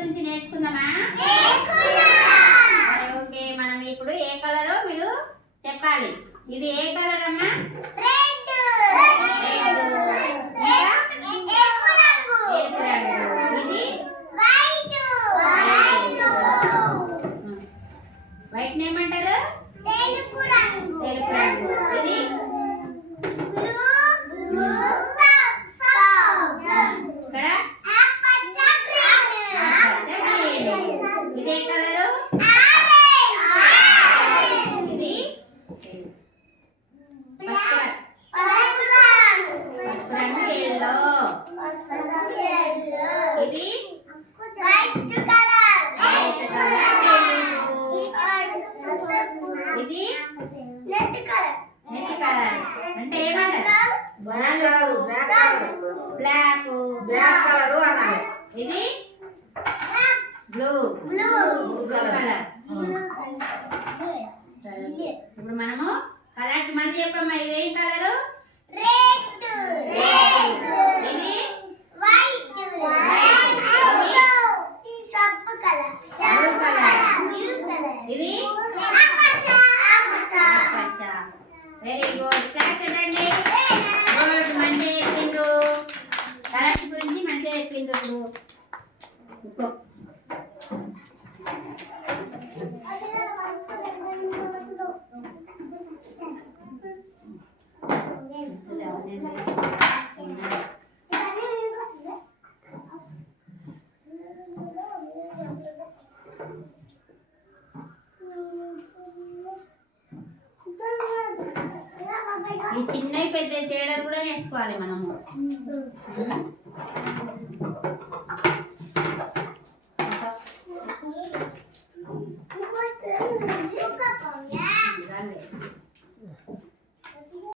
గురించి నేర్చుకుందామా? ఓకే, మనం ఇప్పుడు ఏ కలరో మీరు చెప్పాలి. ఇది ఏ కలర్ అమ్మా? వైట్ ఏమంటారు? తెలుపు రంగు. ఇది ఇదే కలరు. ఇది ఎల్లో. ఇది ఇది నెత్తి కలర్. అంటే ఏమంటారు? బ్లాక్ కలర్ అనాలి. ఇది బ్లూ కలర్. ఇప్పుడు మనము కలర్స్ మళ్ళీ చెప్పమ్మా. ఇది ఏం కలరు? ఇది ఇది వెరీ గుడ్. క్లాస్ చెప్పండి. గుడ్, మంచిగా చెప్పిండ్రు. కలర్స్ గురించి మంచిగా చెప్పిండ్రు. ఈ చిన్న పెద్ద తేడా కూడా నేర్చుకోవాలి మనము.